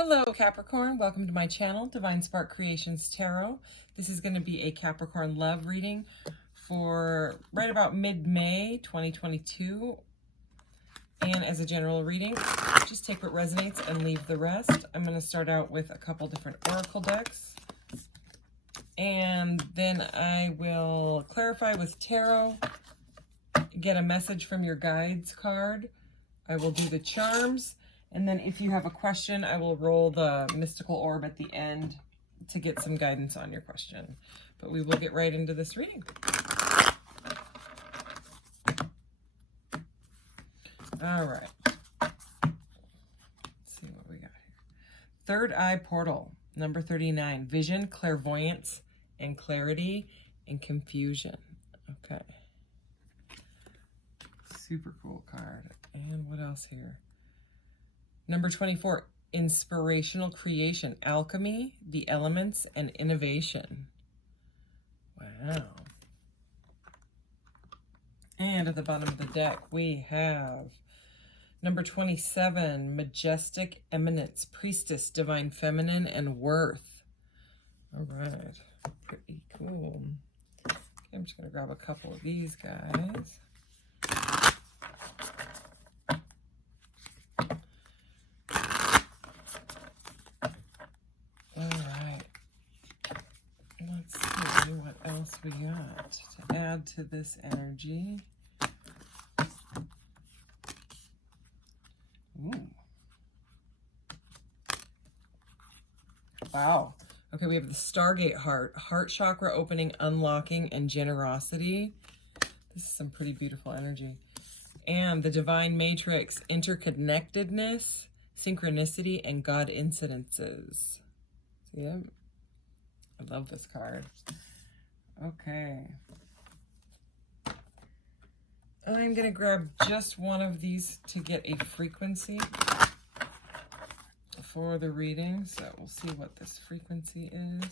Hello Capricorn, welcome to my channel, Divine Spark Creations Tarot. This is going to be a Capricorn love reading for right about mid-May 2022. And as a general reading, just take what resonates and leave the rest. I'm going to start out with a couple different oracle decks. And then I will clarify with tarot, get a message from your guides card. I will do the charms. And then if you have a question, I will roll the mystical orb at the end to get some guidance on your question. But we will get right into this reading. All right. Let's see what we got here. Third eye portal, number 39. Vision, clairvoyance, and clarity, and confusion. Okay. Super cool card. And what else here? Number 24, inspirational creation, alchemy, the elements, and innovation. Wow. And at the bottom of the deck, we have number 27, majestic eminence, priestess, divine feminine, and worth. All right, pretty cool. Okay, I'm just going to grab a couple of these guys. What else we got to add to this energy. Ooh. Wow. Okay, we have the Stargate heart chakra opening, unlocking, and generosity. This is some pretty beautiful energy. And the divine matrix, interconnectedness, synchronicity, and God incidences. See it? I love this card. Okay. I'm going to grab just one of these to get a frequency for the reading. So we'll see what this frequency is.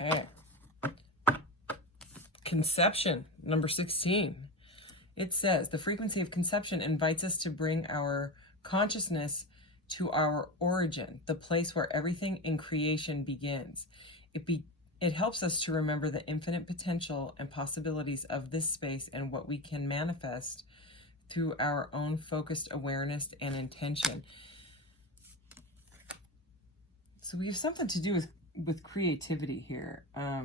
Okay. Conception, number 16. It says, the frequency of conception invites us to bring our consciousness to our origin, the place where everything in creation begins. It helps us to remember the infinite potential and possibilities of this space and what we can manifest through our own focused awareness and intention. So we have something to do with creativity here. Where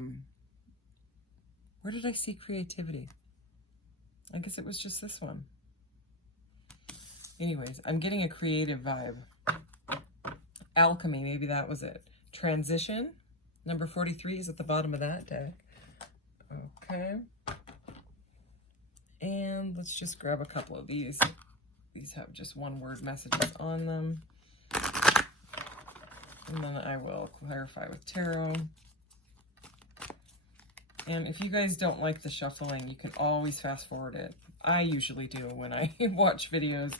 did I see creativity? I guess it was just this one. Anyways, I'm getting a creative vibe. Alchemy, maybe that was it. Transition, number 43 is at the bottom of that deck. Okay. And let's just grab a couple of these. These have just one-word messages on them. And then I will clarify with tarot. And if you guys don't like the shuffling, you can always fast forward it. I usually do when I watch videos,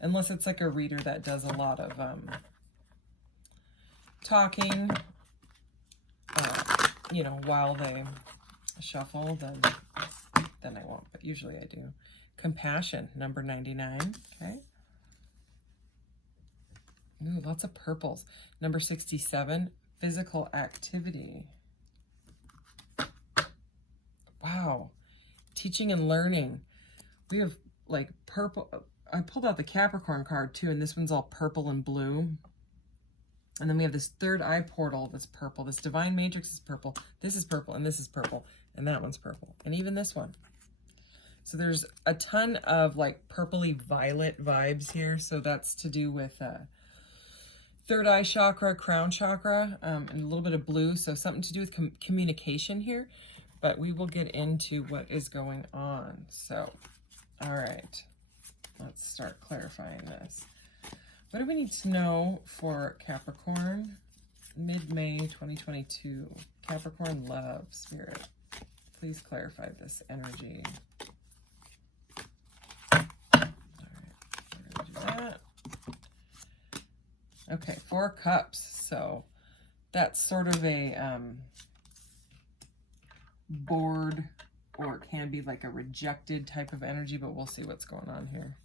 unless it's like a reader that does a lot of talking, you know, while they shuffle, then I won't, but usually I do. Compassion, number 99, okay. Ooh, lots of purples. Number 67, physical activity. Wow. Teaching and learning. We have like purple. I pulled out the Capricorn card too, and this one's all purple and blue. And then we have this third eye portal that's purple. This divine matrix is purple. This is purple, and this is purple, and that one's purple, and even this one. So there's a ton of like purpley violet vibes here. So that's to do with third eye chakra, crown chakra, and a little bit of blue. So something to do with communication here. But we will get into what is going on. So, all right, let's start clarifying this. What do we need to know for Capricorn, mid-May 2022? Capricorn love, spirit. Please clarify this energy. All right, we're gonna do that. Okay, 4 cups. So that's sort of a board or can be like a rejected type of energy, but we'll see what's going on here.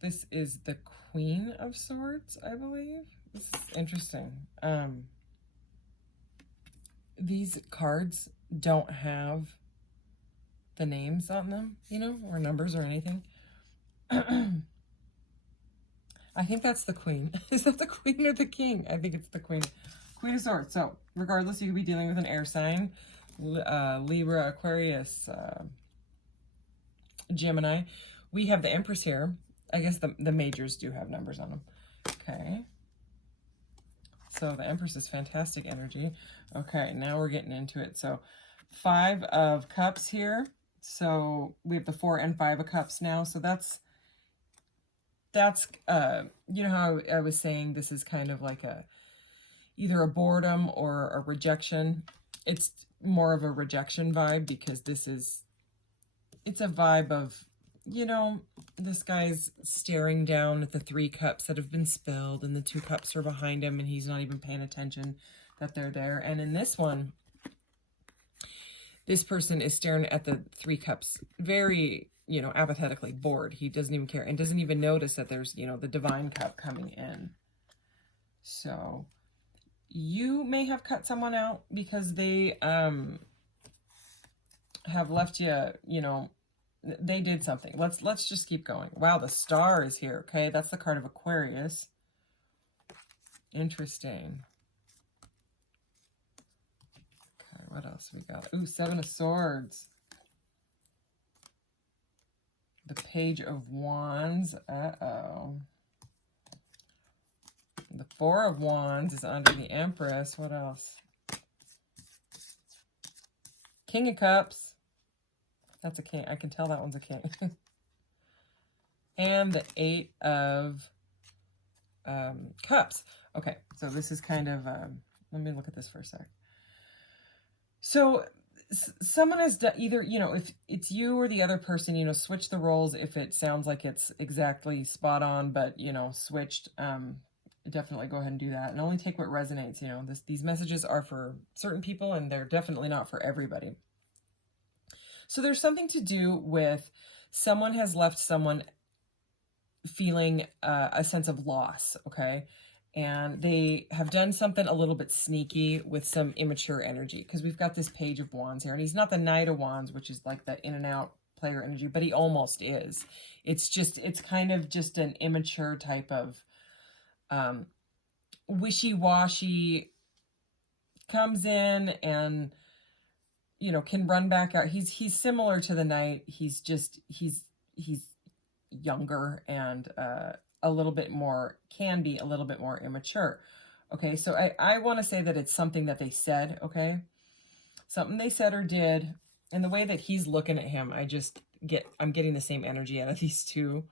This is the Queen of Swords, I believe. This is interesting. These cards don't have the names on them, you know, or numbers or anything. I think that's the Queen. Is that the Queen or the King? I think it's the Queen. Queen of Swords. So, regardless, you could be dealing with an air sign. Libra, Aquarius, Gemini. We have the Empress here. I guess the majors do have numbers on them. Okay. So, the Empress is fantastic energy. Okay, now we're getting into it. So, 5 of Cups here. So, we have the 4 and 5 of Cups now. So, that's you know how I was saying this is kind of like either a boredom or a rejection. It's more of a rejection vibe because it's a vibe of, you know, this guy's staring down at the 3 cups that have been spilled and the 2 cups are behind him and he's not even paying attention that they're there. And in this one, this person is staring at the 3 cups very, you know, apathetically, bored. He doesn't even care and doesn't even notice that there's, you know, the divine cup coming in. So you may have cut someone out because they have left you, you know, they did something. Let's just keep going. Wow, the Star is here. Okay, that's the card of Aquarius. Interesting. Okay, what else we got? Ooh, 7 of Swords. The Page of Wands. Uh-oh. The 4 of Wands is under the Empress. What else? King of Cups. That's a king. I can tell that one's a king. And the 8 of Cups. Okay, so this is kind of... let me look at this for a sec. So someone has done either, you know, if it's you or the other person, you know, switch the roles if it sounds like it's exactly spot on, but, you know, switched. Definitely go ahead and do that. And only take what resonates, you know. These messages are for certain people and they're definitely not for everybody. So there's something to do with someone has left someone feeling a sense of loss, okay? And they have done something a little bit sneaky with some immature energy because we've got this Page of Wands here. And he's not the Knight of Wands, which is like that in and out player energy, but he almost is. It's kind of just an immature type of wishy-washy, comes in and, you know, can run back out. He's similar to the Knight. He's younger and a little bit more, can be a little bit more immature. Okay, so I want to say that it's something that they said, okay? Something they said or did. And the way that he's looking at him, I'm getting the same energy out of these two.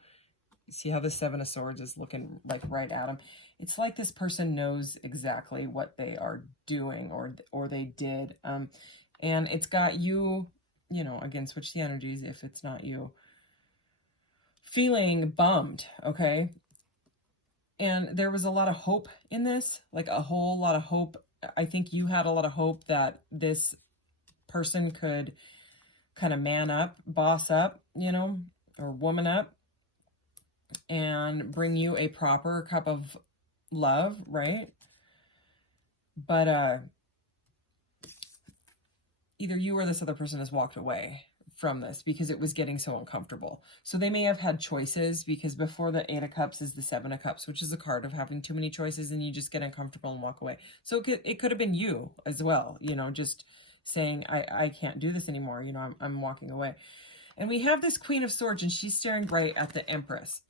See how the 7 of Swords is looking like right at him? It's like this person knows exactly what they are doing or they did. And it's got you, you know, again, switch the energies if it's not you, feeling bummed, okay? And there was a lot of hope in this, like a whole lot of hope. I think you had a lot of hope that this person could kind of man up, boss up, you know, or woman up, and bring you a proper cup of love, right? But either you or this other person has walked away from this because it was getting so uncomfortable. So they may have had choices because before the 8 of Cups is the 7 of Cups, which is a card of having too many choices and you just get uncomfortable and walk away. So it could have been you as well, you know, just saying, I can't do this anymore. You know, I'm walking away. And we have this Queen of Swords and she's staring right at the Empress.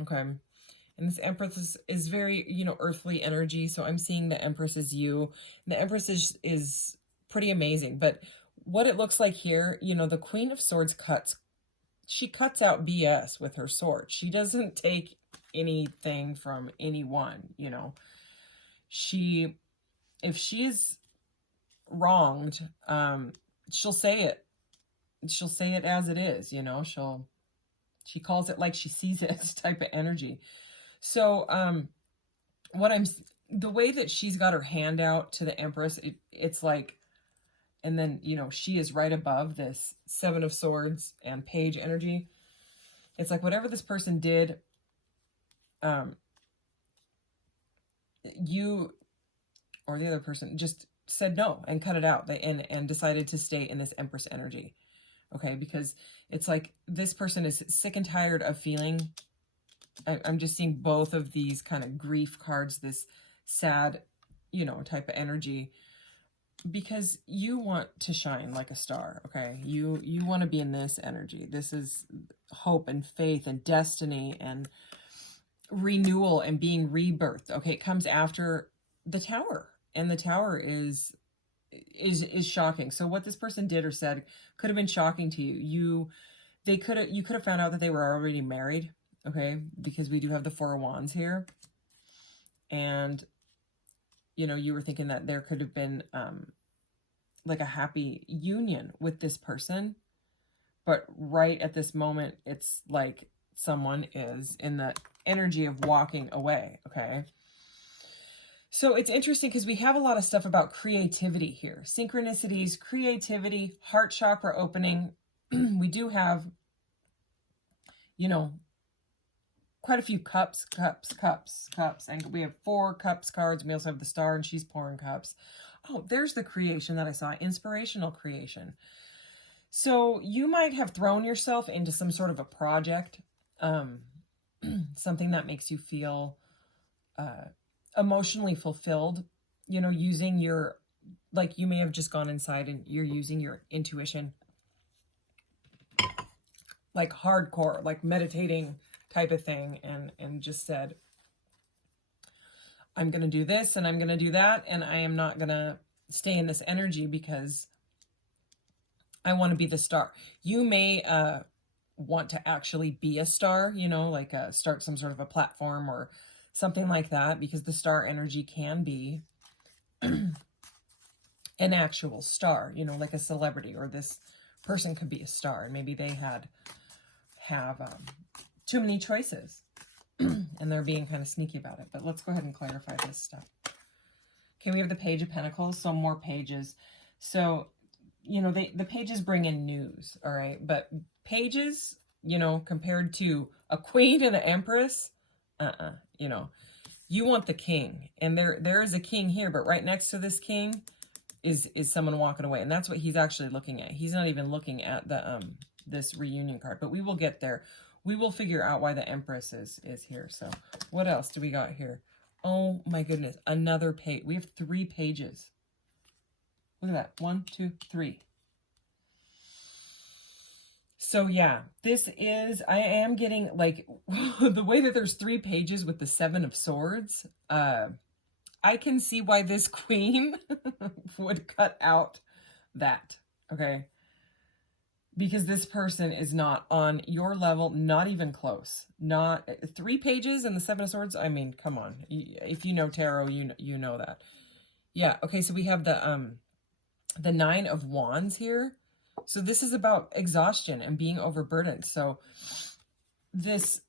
Okay. And this Empress is very, you know, earthly energy. So I'm seeing the Empress as you. And the Empress is pretty amazing. But what it looks like here, you know, the Queen of Swords she cuts out BS with her sword. She doesn't take anything from anyone, you know. If she's wronged, she'll say it. She'll say it as it is, you know. She calls it like she sees it, type of energy. So, the way that she's got her hand out to the Empress, it's like And then, you know, she is right above this Seven of Swords and Page energy. It's like whatever this person did, you or the other person just said no and cut it out. And decided to stay in this Empress energy. Okay, because it's like this person is sick and tired of feeling. I'm just seeing both of these kind of grief cards, this sad, you know, type of energy, because you want to shine like a star. Okay, you want to be in this energy. This is hope and faith and destiny and renewal and being rebirthed. Okay, it comes after the Tower, and the Tower is shocking. So what this person did or said could have been shocking to you. You could have found out that they were already married. Okay, because we do have the Four of Wands here, and you know, you were thinking that there could have been like a happy union with this person, but right at this moment, it's like someone is in the energy of walking away. Okay, so it's interesting because we have a lot of stuff about creativity here, synchronicities, creativity, heart chakra opening. We do have, you know, quite a few cups, and we have 4 cups cards. We also have the star, and she's pouring cups. Oh, there's the creation that I saw, inspirational creation. So you might have thrown yourself into some sort of a project, something that makes you feel emotionally fulfilled, you know, using your, like you may have just gone inside and you're using your intuition, like hardcore, like meditating type of thing, and just said, I'm going to do this and I'm going to do that, and I am not going to stay in this energy because I want to be the star. You may want to actually be a star, you know, like start some sort of a platform or something like that, because the star energy can be an actual star, you know, like a celebrity, or this person could be a star, and maybe they have too many choices and they're being kind of sneaky about it. But let's go ahead and clarify this stuff. Okay, we have the Page of Pentacles, so more pages. So, you know, the pages bring in news, all right? But pages, you know, compared to a queen and an empress, you know, you want the king. And there is a king here, but right next to this king is someone walking away. And that's what he's actually looking at. He's not even looking at the this reunion card, but we will get there. We will figure out why the Empress is here. So what else do we got here? Oh my goodness, another page. We have 3 pages. Look at that. 1, 2, 3. So yeah, this is, I am getting like the way that there's 3 pages with the 7 of Swords. I can see why this queen would cut out that. Okay. Because this person is not on your level, not even close. Not 3 pages and the 7 of Swords. I mean, come on. If you know tarot, you know that. Yeah. Okay. So we have the 9 of Wands here. So this is about exhaustion and being overburdened. So this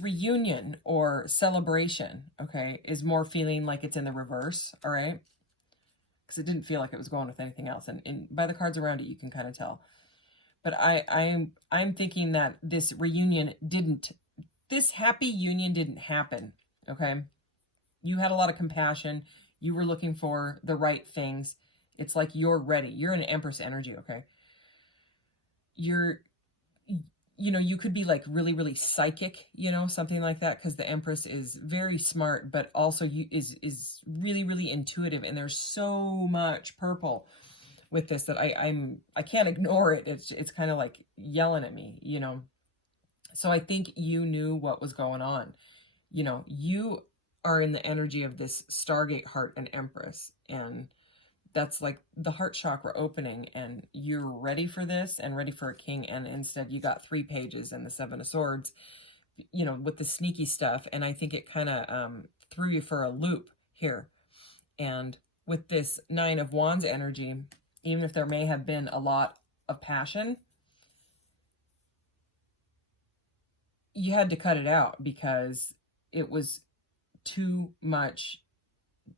reunion or celebration, okay, is more feeling like it's in the reverse. All right. Because it didn't feel like it was going with anything else. And by the cards around it, you can kind of tell. But I'm thinking that this happy union didn't happen, okay? You had a lot of compassion. You were looking for the right things. It's like you're ready. You're in Empress energy, okay? You know, you could be like really, really psychic, you know, something like that, because the Empress is very smart, but also is really, really intuitive. And there's so much purple with this that I can't ignore it. It's kind of like yelling at me, you know. So I think you knew what was going on. You know, you are in the energy of this Stargate heart and Empress, and that's like the heart chakra opening, and you're ready for this and ready for a king, and instead you got 3 pages and the 7 of Swords, you know, with the sneaky stuff. And I think it kind of threw you for a loop here. And with this 9 of Wands energy, even if there may have been a lot of passion, you had to cut it out because it was too much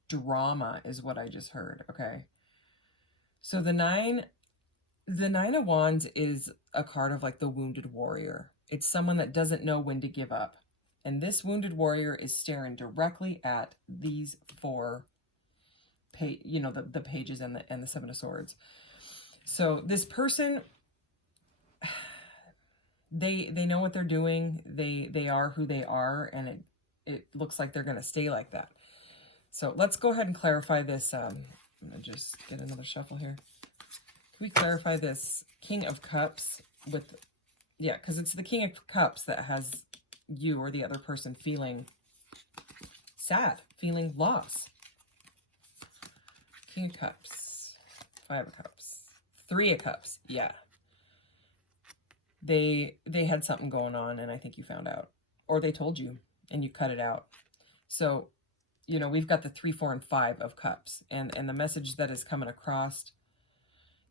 drama, is what I just heard, okay? So the Nine of Wands is a card of like the wounded warrior. It's someone that doesn't know when to give up. And this wounded warrior is staring directly at these four, the pages and the Seven of Swords. So this person, they know what they're doing. They are who they are, and it looks like they're going to stay like that. So let's go ahead and clarify this. I'm going to just get another shuffle here. Can we clarify this King of Cups with, yeah, because it's the King of Cups that has you or the other person feeling sad, feeling loss. King of Cups, Five of Cups, Three of Cups, yeah. They had something going on, and I think you found out. Or they told you, and you cut it out. So, you know, we've got the 3, 4, and 5 of Cups. And the message that is coming across,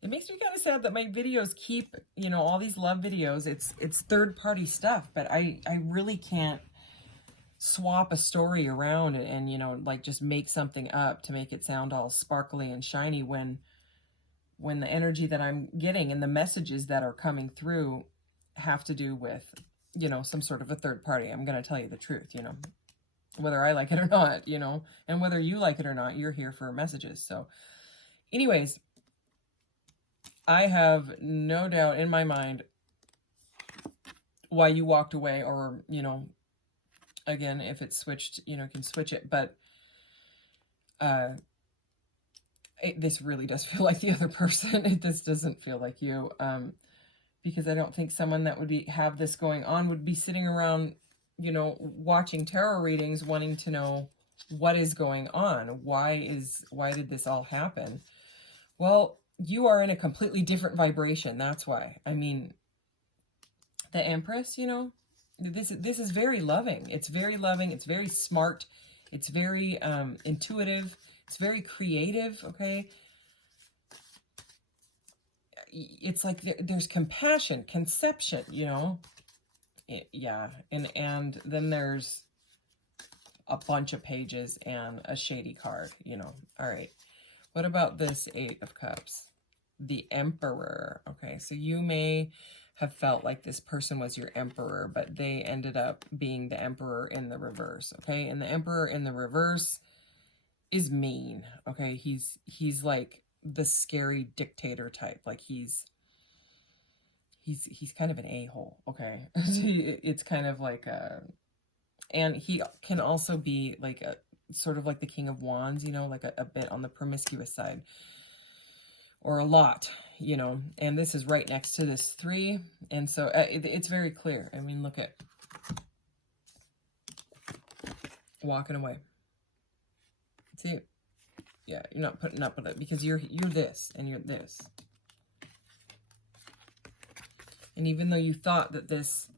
it makes me kind of sad that my videos keep, you know, all these love videos, it's third-party stuff. But I really can't swap a story around and, you know, like just make something up to make it sound all sparkly and shiny when the energy that I'm getting and the messages that are coming through have to do with, you know, some sort of a third party. I'm going to tell you the truth, you know, whether I like it or not, you know, and whether you like it or not, you're here for messages. So anyways, I have no doubt in my mind why you walked away, or, you know, again, if it's switched, you know, can switch it. But this really does feel like the other person. This doesn't feel like you. Because I don't think someone that would have this going on would be sitting around, you know, watching tarot readings, wanting to know what is going on. Why did this all happen? Well, you are in a completely different vibration. That's why. I mean, the Empress, you know, this is very loving. It's very loving. It's very smart. It's very intuitive. It's very creative. Okay. It's like there's compassion, conception, you know. Yeah, and then there's a bunch of pages and a shady card, you know. All right, what about this 8 of Cups, the Emperor? Okay, so you may have felt like this person was your emperor, but they ended up being the Emperor in the reverse. Okay, and the Emperor in the reverse is mean. Okay, he's like the scary dictator type. Like he's kind of an a-hole. Okay. It's kind of like and he can also be like a sort of like the King of Wands, you know, like a bit on the promiscuous side, or a lot, you know. And this is right next to this 3, and so it's very clear. I mean, look at walking away. See, yeah, you're not putting up with it because you're this and you're this. And even though you thought that this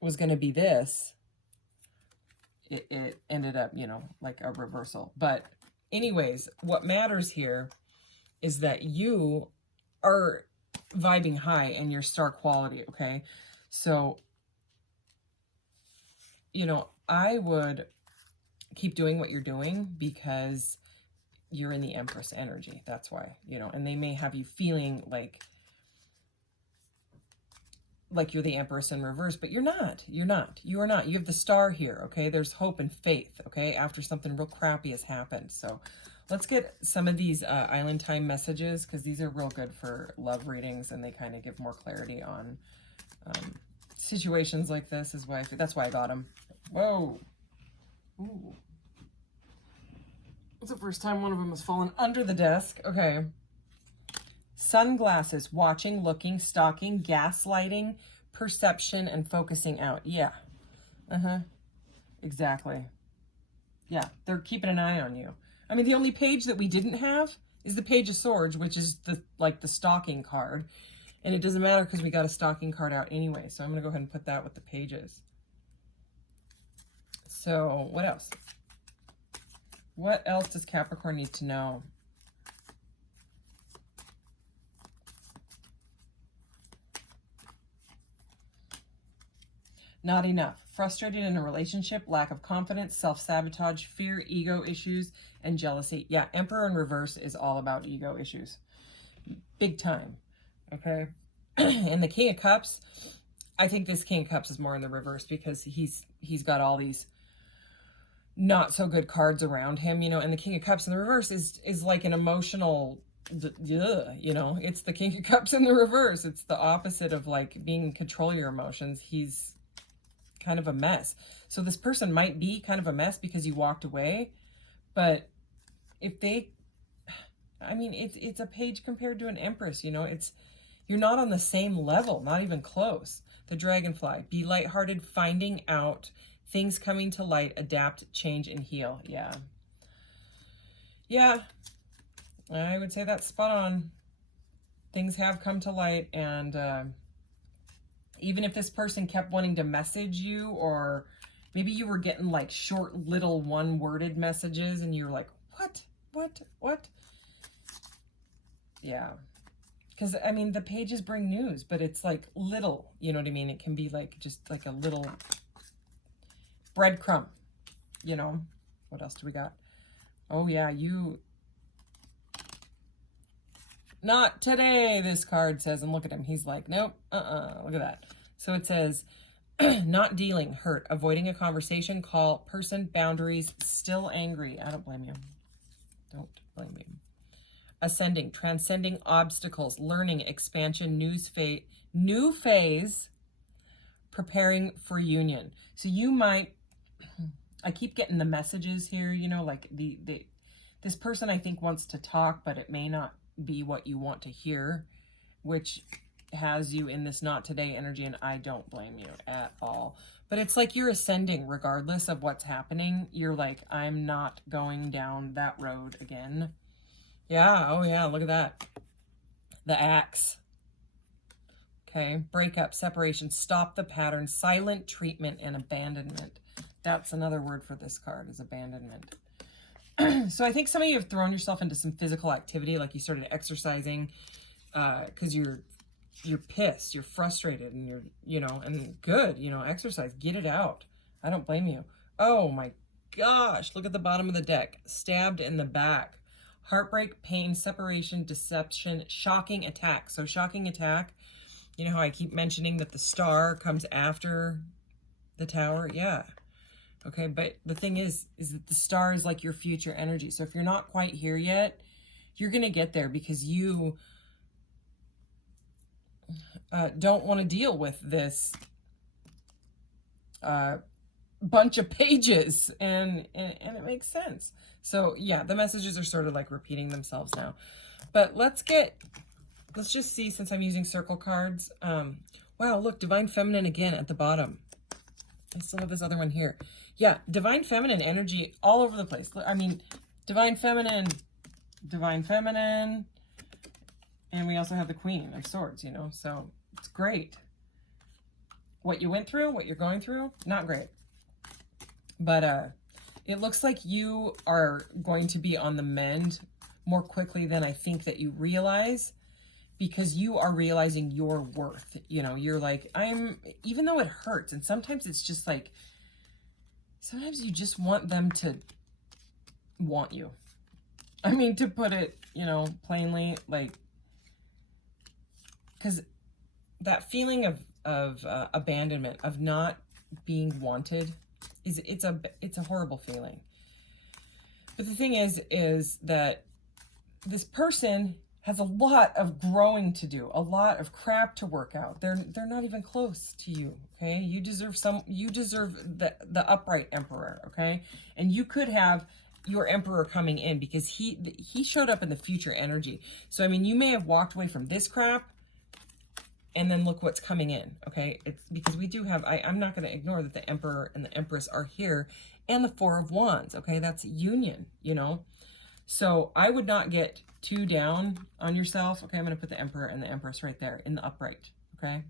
was going to be this, it ended up, you know, like a reversal. But anyways, what matters here is that you are vibing high and your star quality, okay? So, you know, I would keep doing what you're doing because you're in the Empress energy. That's why, you know, and they may have you feeling like you're the Empress in reverse, but you're not. You are not. You have the star here, okay? There's hope and faith, okay, after something real crappy has happened. So let's get some of these Island Time messages, because these are real good for love readings, and they kind of give more clarity on situations like this. That's why I got them. Whoa. Ooh. It's the first time one of them has fallen under the desk. Okay. Sunglasses, watching, looking, stalking, gaslighting, perception, and focusing out. Yeah. Exactly. Yeah, they're keeping an eye on you. I mean, the only page that we didn't have is the Page of Swords, which is the stalking card. And it doesn't matter because we got a stalking card out anyway. So I'm going to go ahead and put that with the pages. So what else? What else does Capricorn need to know? Not enough. Frustrated in a relationship, lack of confidence, self-sabotage, fear, ego issues, and jealousy. Yeah, Emperor in reverse is all about ego issues. Big time. Okay. And the King of Cups, I think this King of Cups is more in the reverse because he's got all these not so good cards around him, you know, and the King of Cups in the reverse is like an emotional, you know, it's the King of Cups in the reverse. It's the opposite of like being in control of your emotions. He's kind of a mess. So this person might be kind of a mess because you walked away, but if they, I mean, it's a page compared to an Empress, you know, you're not on the same level, not even close. The Dragonfly, be lighthearted, finding out, things coming to light, adapt, change, and heal. Yeah. Yeah, I would say that's spot on. Things have come to light, and even if this person kept wanting to message you, or maybe you were getting like short little one-worded messages and you're like, what? Yeah. Because, I mean, the pages bring news, but it's like little, you know what I mean? It can be like just like a little breadcrumb, you know? What else do we got? Oh, yeah, not today, this card says, and look at him. He's like, nope, look at that. So it says, not dealing, hurt, avoiding a conversation, call, person, boundaries, still angry. I don't blame you. Don't blame you. Ascending, transcending obstacles, learning, expansion, new phase, preparing for union. So you might, I keep getting the messages here, you know, like this person I think wants to talk, but it may not be what you want to hear, which has you in this not today energy, and I don't blame you at all. But it's like you're ascending regardless of what's happening. You're like, I'm not going down that road again. Yeah, oh yeah, look at that. The Axe. Okay, breakup, separation, stop the pattern, silent treatment, and abandonment. That's another word for this card, is abandonment. So I think some of you have thrown yourself into some physical activity, like you started exercising because you're pissed, you're frustrated, and and good, exercise, get it out. I don't blame you. Oh my gosh, look at the bottom of the deck. Stabbed in the back. Heartbreak, pain, separation, deception, shocking attack. So shocking attack, you know how I keep mentioning that the star comes after the tower? Yeah. Okay, but the thing is that the star is like your future energy. So if you're not quite here yet, you're going to get there because you don't want to deal with this bunch of pages, and it makes sense. So yeah, the messages are sort of like repeating themselves now. But let's just see, since I'm using circle cards. Wow, look, Divine Feminine again at the bottom. I still have this other one here. Yeah, Divine Feminine energy all over the place. I mean, Divine Feminine, and we also have the Queen of Swords, so it's great. What you went through, what you're going through, not great. But it looks like you are going to be on the mend more quickly than I think that you realize, because you are realizing your worth. You're like, even though it hurts, and sometimes it's just like, sometimes you just want them to want you. I mean, to put it, plainly, like, because that feeling of abandonment, of not being wanted, it's a horrible feeling. But the thing is that this person has a lot of growing to do, a lot of crap to work out. They're not even close to you, okay? You deserve the upright Emperor, okay? And you could have your Emperor coming in, because he showed up in the future energy. So I mean, you may have walked away from this crap, and then look what's coming in, okay? It's because we do have, I'm not going to ignore that the Emperor and the Empress are here, and the Four of Wands, okay? That's union, So I would not get too down on yourself, okay? I'm going to put the Emperor and the Empress right there in the upright, okay?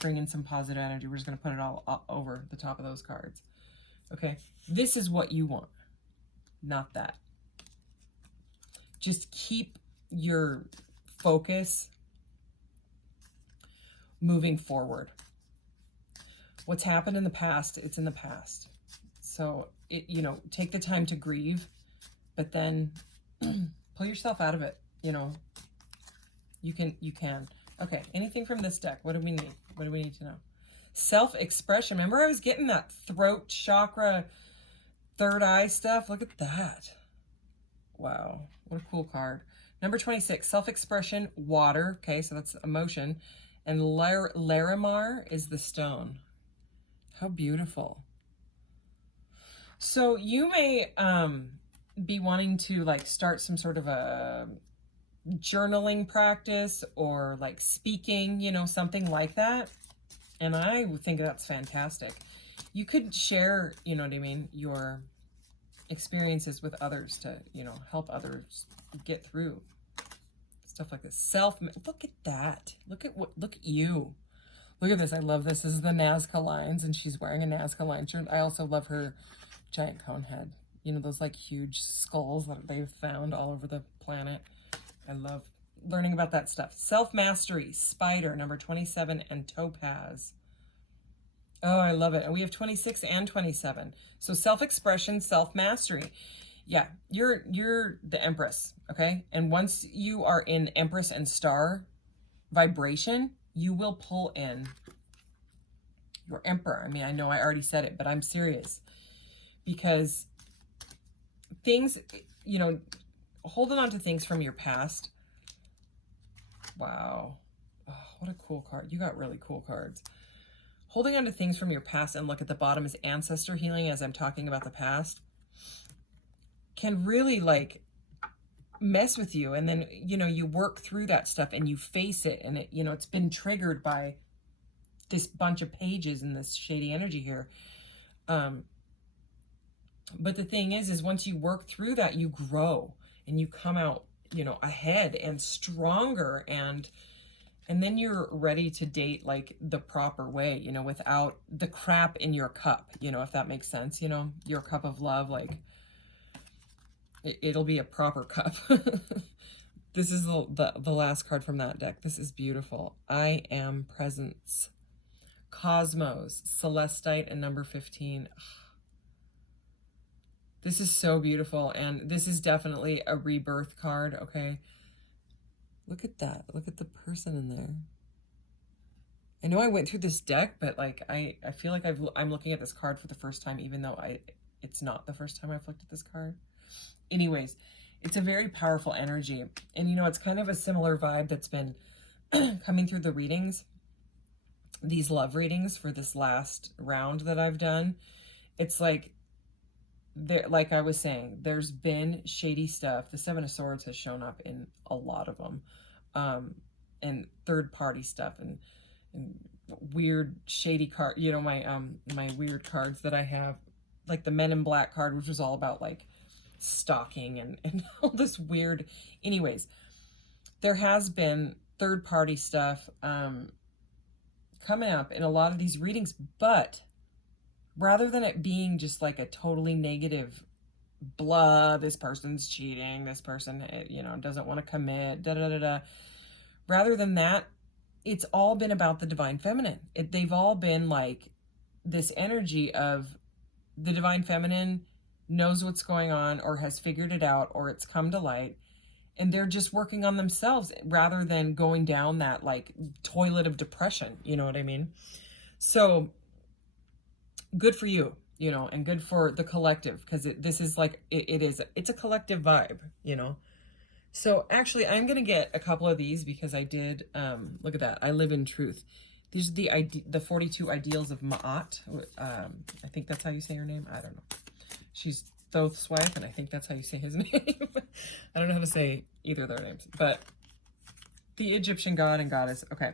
Bring in some positive energy. We're just going to put it all up over the top of those cards, okay? This is what you want, not that. Just keep your focus moving forward, What's happened in the past, it's in the past. So, you know, take the time to grieve, but then pull yourself out of it, you know. You can. Okay, anything from this deck? What do we need? What do we need to know? Self-expression. Remember I was getting that throat chakra, third eye stuff? Look at that. Wow, what a cool card. Number 26, self-expression, water. Okay, so that's emotion. And Larimar is the stone. How beautiful. So you may be wanting to like start some sort of a journaling practice or like speaking, you know, something like that. And I think that's fantastic. You could share, you know what I mean, your experiences with others to, you know, help others get through stuff like this. Look at that. Look at you. Look at this. I love this. This is the Nazca lines, and she's wearing a Nazca line shirt. I also love her giant cone head. You know, those like huge skulls that they've found all over the planet. I love learning about that stuff. Self-mastery, spider, number 27, and topaz. Oh, I love it. And we have 26 and 27. So self-expression, self-mastery. Yeah, you're the Empress, okay? And once you are in Empress and Star vibration, you will pull in your Emperor. I mean, I know I already said it, but I'm serious. Because things, you know, holding on to things from your past. Wow. Oh, what a cool card. You got really cool cards. Holding on to things from your past, and look at the bottom is ancestor healing as I'm talking about the past, can really like mess with you. And then, you know, you work through that stuff and you face it, and it, you know, it's been triggered by this bunch of pages and this shady energy here. But the thing is once you work through that, you grow and you come out, you know, ahead and stronger, and then you're ready to date like the proper way, you know, without the crap in your cup, you know, if that makes sense, you know, your cup of love, like it'll be a proper cup. This is the last card from that deck. This is beautiful. I am presence, cosmos, celestite, and number 15. This is so beautiful, and this is definitely a rebirth card, okay? Look at that. Look at the person in there. I know I went through this deck, but like I feel like I'm looking at this card for the first time, even though it's not the first time I've looked at this card. Anyways, it's a very powerful energy. And you know, it's kind of a similar vibe that's been coming through the readings, these love readings for this last round that I've done. It's like, like I was saying, there's been shady stuff. The Seven of Swords has shown up in a lot of them. And third-party stuff and weird, shady card. You know, my weird cards that I have, like the Men in Black card, which was all about like stalking and all this weird. Anyways, there has been third-party stuff coming up in a lot of these readings, but rather than it being just like a totally negative blah, this person's cheating, this person, you know, doesn't want to commit, da-da-da-da. Rather than that, it's all been about the divine feminine. They've all been like this energy of the divine feminine knows what's going on or has figured it out or it's come to light, and they're just working on themselves rather than going down that like toilet of depression. You know what I mean? So good for you, you know, and good for the collective, because this is like, it's a collective vibe, you know. So actually, I'm going to get a couple of these because I did, look at that. I live in truth. These are the 42 ideals of Ma'at. I think that's how you say her name. I don't know. She's Thoth's wife, and I think that's how you say his name. I don't know how to say either of their names, but the Egyptian god and goddess. Okay.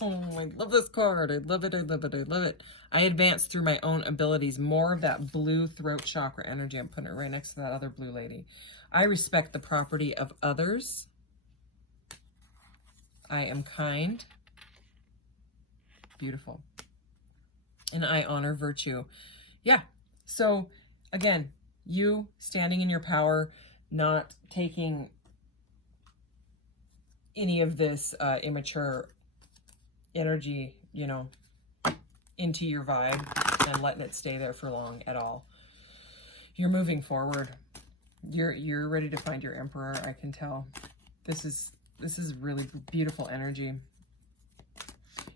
Oh, I love this card. I love it. I love it. I love it. I advance through my own abilities. More of that blue throat chakra energy. I'm putting it right next to that other blue lady. I respect the property of others. I am kind. Beautiful. And I honor virtue. Yeah. So again, you standing in your power, not taking any of this immature energy, you know, into your vibe and letting it stay there for long at all. You're moving forward. You're ready to find your Emperor, I can tell. This is really beautiful energy.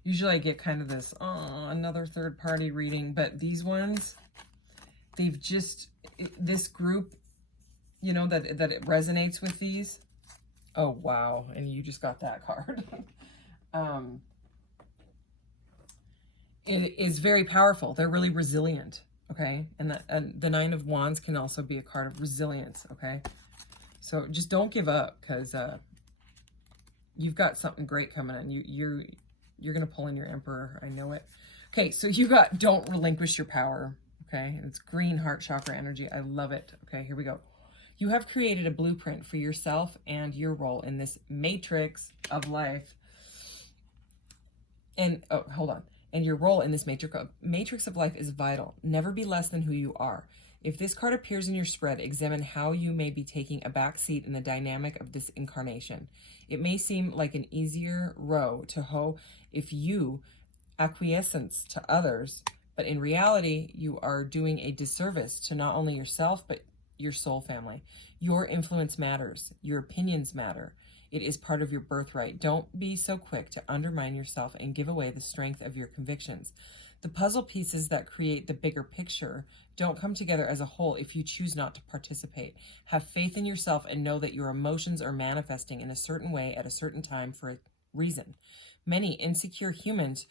Usually I get kind of this, oh, another third party reading, but these ones, they've just, this group, you know, that it resonates with these. Oh, wow. And you just got that card. It is very powerful. They're really resilient. Okay. And the Nine of Wands can also be a card of resilience. Okay. So just don't give up, because you've got something great coming in. You're going to pull in your Emperor. I know it. Okay. So you got, don't relinquish your power. Okay. And it's green heart chakra energy. I love it. Okay. Here we go. You have created a blueprint for yourself and your role in this matrix of life. And, oh, hold on. And your role in this matrix of life is vital. Never be less than who you are. If this card appears in your spread, examine how you may be taking a back seat in the dynamic of this incarnation. It may seem like an easier row to hoe if you acquiescence to others, but in reality, you are doing a disservice to not only yourself, but your soul family. Your influence matters. Your opinions matter. It is part of your birthright. Don't be so quick to undermine yourself and give away the strength of your convictions. The puzzle pieces that create the bigger picture don't come together as a whole if you choose not to participate. Have faith in yourself and know that your emotions are manifesting in a certain way at a certain time for a reason. Many insecure humans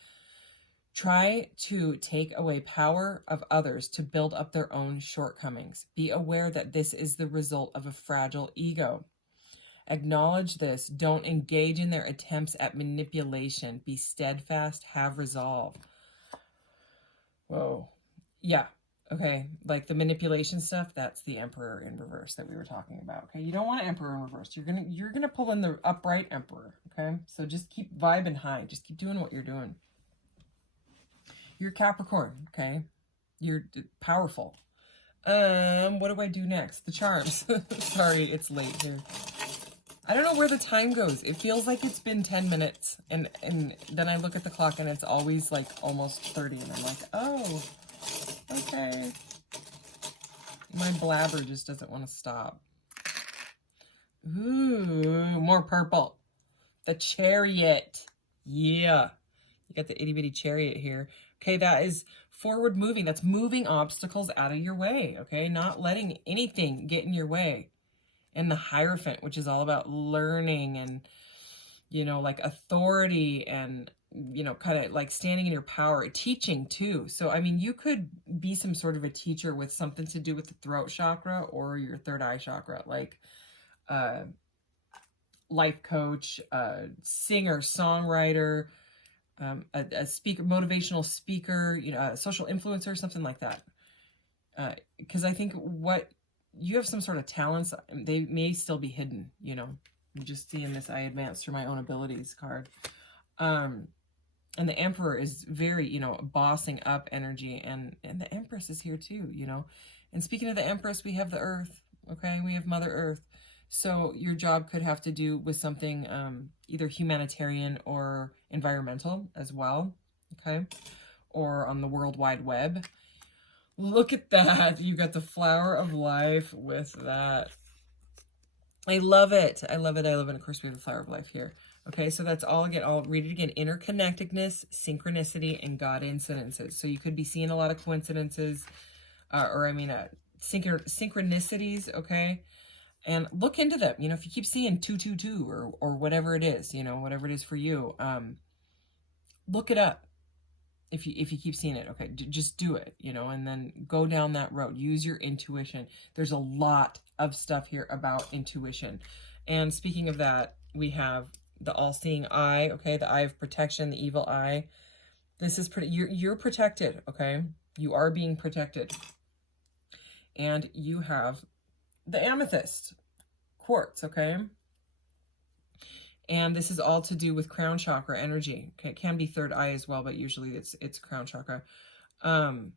try to take away power of others to build up their own shortcomings. Be aware that this is the result of a fragile ego. Acknowledge this. Don't engage in their attempts at manipulation. Be steadfast. Have resolve. Whoa. Yeah. Okay. Like the manipulation stuff, that's the Emperor in reverse that we were talking about. Okay. You don't want an Emperor in reverse. You're gonna pull in the upright Emperor. Okay. So just keep vibing high. Just keep doing what you're doing. You're Capricorn. Okay. You're powerful. What do I do next? The charms. Sorry, it's late here. I don't know where the time goes. It feels like it's been 10 minutes. And then I look at the clock and it's always like almost 30. And I'm like, oh, okay. My blabber just doesn't want to stop. Ooh, more purple. The Chariot. Yeah. You got the itty bitty Chariot here. Okay, that is forward moving. That's moving obstacles out of your way. Okay, not letting anything get in your way. And the Hierophant, which is all about learning and, you know, like authority and, you know, kind of like standing in your power, teaching too. So, I mean, you could be some sort of a teacher with something to do with the throat chakra or your third eye chakra, like life coach, singer, songwriter, a speaker, motivational speaker, you know, a social influencer, something like that. Because I think you have some sort of talents, they may still be hidden, you know. I'm just seeing this I advance through my own abilities card. And the Emperor is very, you know, bossing up energy, and the Empress is here too, you know. And speaking of the Empress, we have the Earth, okay? We have Mother Earth. So your job could have to do with something either humanitarian or environmental as well, okay? Or on the World Wide Web. Look at that. You got the Flower of Life with that. I love it. I love it. I love it. Of course, we have the Flower of Life here. Okay, so that's all again. I'll read it again. Interconnectedness, synchronicity, and God incidences. So you could be seeing a lot of coincidences, synchronicities, okay? And look into them. You know, if you keep seeing 222 or whatever it is, you know, whatever it is for you, look it up. If you keep seeing it, okay, just do it, you know, and then go down that road. Use your intuition. There's a lot of stuff here about intuition. And speaking of that, we have the all-seeing eye, okay, the eye of protection, the evil eye. This is you're protected, okay? You are being protected. And you have the amethyst quartz, okay? And this is all to do with crown chakra energy. Okay, it can be third eye as well, but usually it's crown chakra. And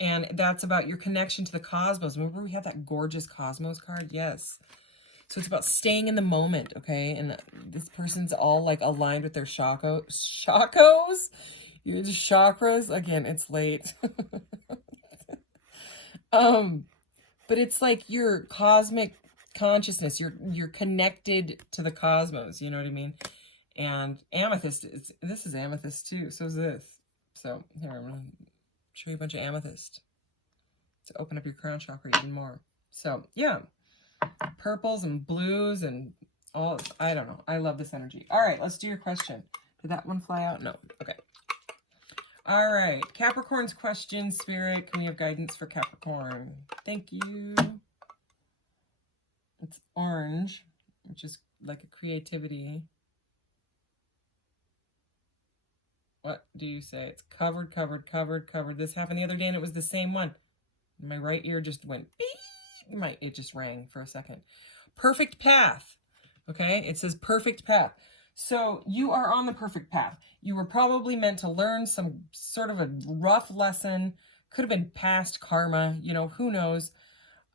that's about your connection to the cosmos. Remember we have that gorgeous cosmos card? Yes. So it's about staying in the moment, okay? And this person's all like aligned with their shakos. Your chakras, again, it's late. But it's like your cosmic consciousness. You're connected to the cosmos, you know what I mean? And amethyst, this is amethyst too, so is this. So here, I'm gonna show you a bunch of amethyst to open up your crown chakra even more. So yeah, purples and blues and all, I don't know. I love this energy. All right, let's do your question. Did that one fly out? No. Okay. All right, Capricorn's question, Spirit. Can we have guidance for Capricorn? Thank you. It's orange, which is like a creativity. What do you say? It's covered, covered, covered, covered. This happened the other day and it was the same one. My right ear just went beep. It just rang for a second. Perfect path. Okay, it says perfect path. So you are on the perfect path. You were probably meant to learn some sort of a rough lesson. Could have been past karma, you know, who knows.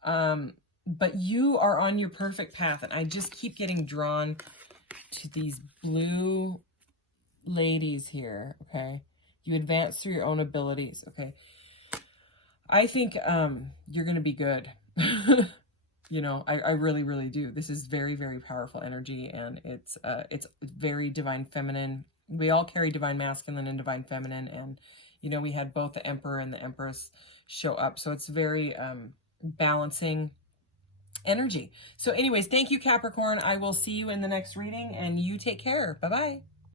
But you are on your perfect path. And I just keep getting drawn to these blue ladies here, okay? You advance through your own abilities, okay? I think you're going to be good. You know, I really, really do. This is very, very powerful energy, and it's very divine feminine. We all carry divine masculine and divine feminine, and, you know, we had both the Emperor and the Empress show up, so it's very balancing energy. So anyways, thank you, Capricorn. I will see you in the next reading, and you take care. Bye-bye.